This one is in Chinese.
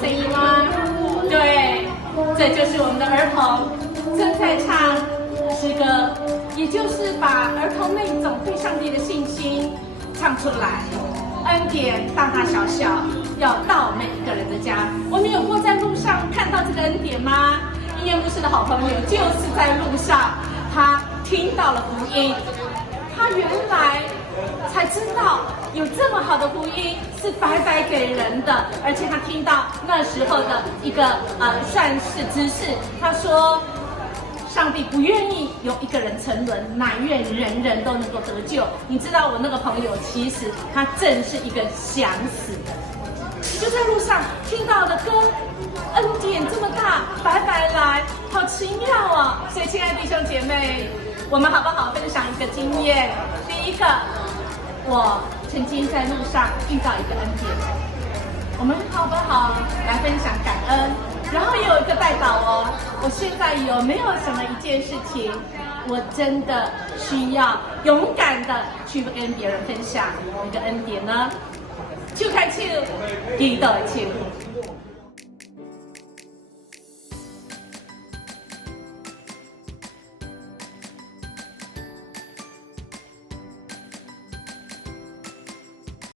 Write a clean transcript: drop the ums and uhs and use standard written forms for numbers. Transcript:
声音吗？对，这就是我们的儿童正在唱诗歌，也就是把儿童那种对上帝的信心唱出来。恩典大大小小，要到每一个人的家。我们有过在路上看到这个恩典吗？音乐牧师的好朋友就是在路上，他听到了福音，他原来才知道有这么好的福音是白白给人的，而且他听到那时候的一个善事之士，他说上帝不愿意有一个人沉沦，乃愿人人都能够得救。你知道我那个朋友，其实他正是一个想死的，就在路上听到的歌，恩典这么大，白白来，好奇妙哦。所以亲爱的弟兄姐妹，我们好不好分享一个经验？第一个，我曾经在路上遇到一个恩典，我们好不好来分享感恩？然后也有一个代祷哦，我现在有没有什么一件事情，我真的需要勇敢的去跟别人分享一个恩典呢？手开手，祈祷的手。